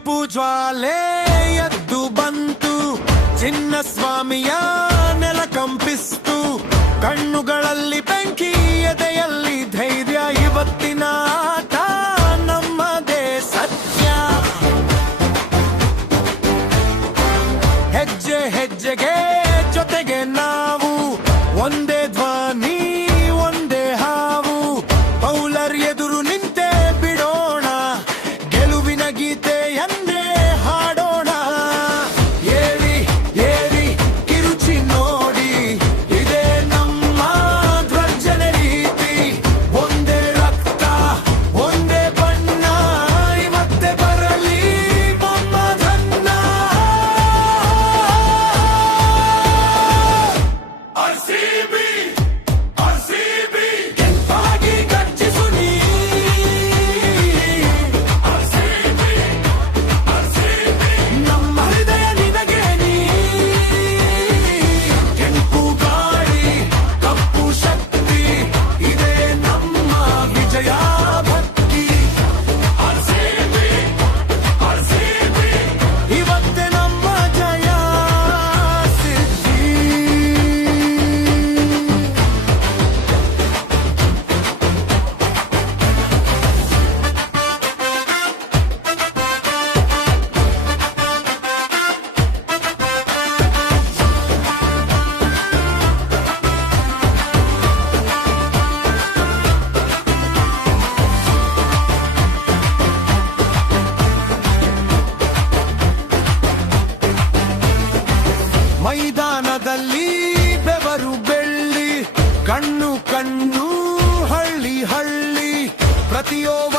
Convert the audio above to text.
ಕೆಂಪು ಜ್ವಾಲೆ ಎದ್ದು ಬಂತು, ಚಿನ್ನಸ್ವಾಮಿಯ ನೆಲ ಕಂಪಿಸ್ತು. ಕಣ್ಣುಗಳಲ್ಲಿ ಬೆಂಕಿ, ಎದೆಯಲ್ಲಿ ಧೈರ್ಯ. ಇವತ್ತಿನ ಆಟ ನಮ್ಮದೇ ಸತ್ಯ. ಹೆಜ್ಜೆ ಹೆಜ್ಜೆಗೆ ಜೊತೆಗೆ ನಾವು, ಒಂದೇ ಧ್ವನಿ ಒಂದೇ ಹಾವು. ಬೌಲರ್ ಎದುರು ನಿಂತೆ ಬಿಡೋಣ, ಗೆಲುವಿನ ಗೀತೆಯನ್ನೇ ಹಾಡೋಣ. ಏರಿ ಏರಿ ಕಿರುಚಿ ನೋಡಿ, ಇದೇ ನಮ್ಮ ಧ್ವಜನ ರೀತಿ. ಒಂದೇ ರಕ್ತ ಒಂದೇ ಬಣ್ಣ, ಇವತ್ತೇ ಬರಲಿ ಮೊಮ್ಮದನ್ನ. ಆರ್‌ಸಿಬಿ ಆರ್‌ಸಿಬಿ ಗೆಲ್ಪಾಗಿ ಗರ್ಜಿಸು ನೀ. ಆರ್‌ಸಿಬಿ ಆರ್‌ಸಿಬಿ ನಮ್ಮ ಹೃದಯ ನಿನಗೆ ನೀ. ಕೆಂಪು ಗಾಳಿ ಕಪ್ಪು ಶಕ್ತಿ, ಇದೇ ನಮ್ಮ ವಿಜಯ ಭಕ್ತಿ. ಆರ್‌ಸಿಬಿ ಆರ್‌ಸಿಬಿ ಇವತ್ತೇ ನಮ್ಮ ಜಯ ಸಿದ್ಧಿ. ಮೈದಾನದಲ್ಲಿ ಬೆವರು ಬೆಳ್ಳಿ, ಕಣ್ಣು ಕಣ್ಣು ಹಳ್ಳಿ ಹಳ್ಳಿ. ಪ್ರತಿಯೊಬ್ಬ